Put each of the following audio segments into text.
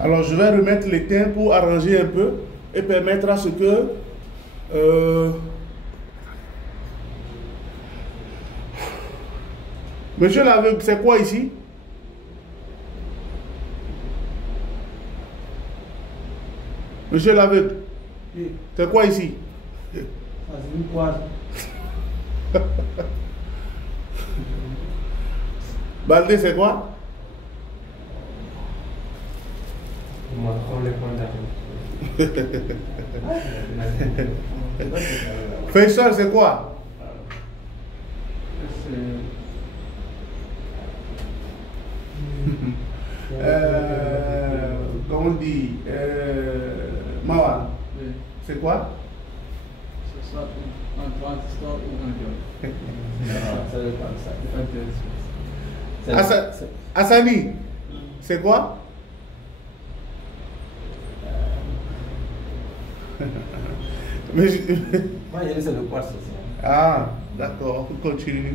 Alors je vais remettre l'étain pour arranger un peu et permettre à ce que Monsieur l'aveugle, c'est quoi ici? Monsieur l'aveugle, oui. C'est quoi ici? C'est une poire. Baldé, c'est quoi? Faisal, c'est quoi? Comment on dit? Mawa, c'est quoi? Asani, c'est quoi? Mais moi, c'est le quartz aussi. Ah, d'accord, on continue.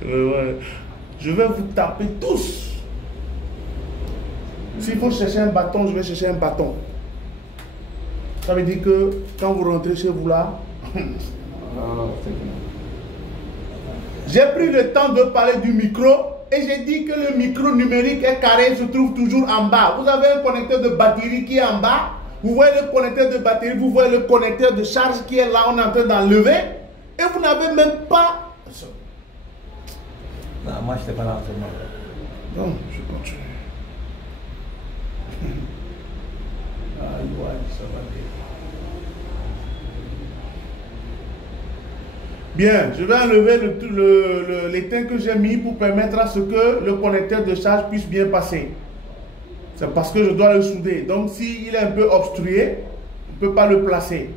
Je vais vous taper tous. S'il faut chercher un bâton, je vais chercher un bâton. Ça veut dire que quand vous rentrez chez vous là, j'ai pris le temps de parler du micro et j'ai dit que le micro numérique est carré, se trouve toujours en bas. Vous avez un connecteur de batterie qui est en bas. Vous voyez le connecteur de batterie, vous voyez le connecteur de charge qui est là, on est en train d'enlever. Et vous n'avez même pas... Non, moi je n'étais pas là en ce moment. Non, je continue. Bien, je vais enlever l'étain que j'ai mis pour permettre à ce que le connecteur de charge puisse bien passer. C'est parce que je dois le souder. Donc s'il est un peu obstrué, je ne peux pas le placer.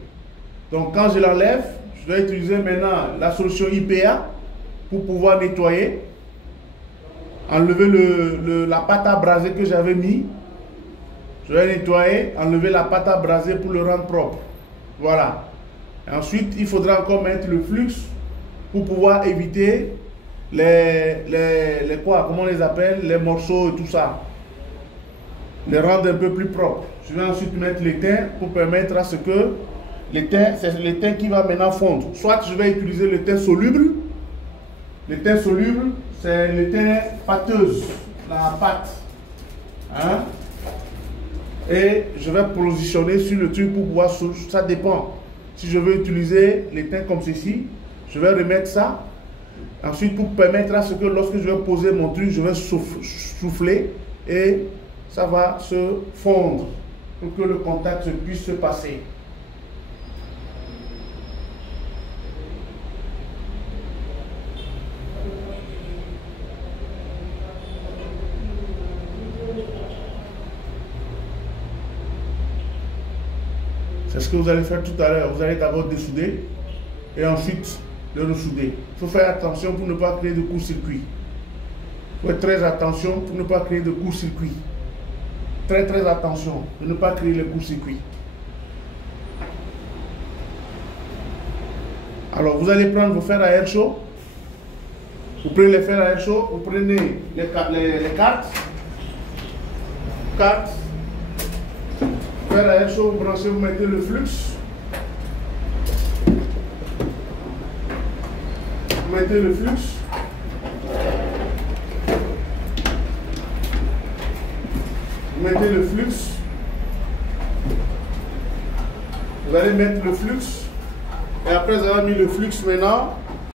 Donc quand je l'enlève, je vais utiliser maintenant la solution IPA pour pouvoir nettoyer. Enlever la pâte à braser que j'avais mis. Je vais nettoyer, enlever la pâte à braser pour le rendre propre. Voilà. Et ensuite, il faudra encore mettre le flux pour pouvoir éviter comment on les appelle, les morceaux et tout ça. Les rendre un peu plus propres. Je vais ensuite mettre l'étain pour permettre à ce que l'étain, c'est l'étain qui va maintenant fondre. Soit je vais utiliser l'étain soluble. L'étain soluble, c'est l'étain pâteuse, la pâte. Hein? Et je vais positionner sur le truc pour pouvoir, ça dépend. Si je veux utiliser l'étain comme ceci, je vais remettre ça. Ensuite, pour permettre à ce que lorsque je vais poser mon truc, je vais souffler et ça va se fondre pour que le contact puisse se passer. C'est ce que vous allez faire tout à l'heure. Vous allez d'abord dessouder et ensuite le ressouder. Il faut faire attention pour ne pas créer de court-circuit. Il faut faire très attention pour ne pas créer de court-circuit. Très attention de ne pas créer le court-circuit. Alors vous allez prendre vos fers à air chaud. Vous prenez les fers à air chaud, vous prenez les cartes. Fer à air chaud, vous branchez, vous mettez le flux. Vous mettez le flux. Vous mettez le flux. Vous allez mettre le flux. Et après avoir mis le flux maintenant,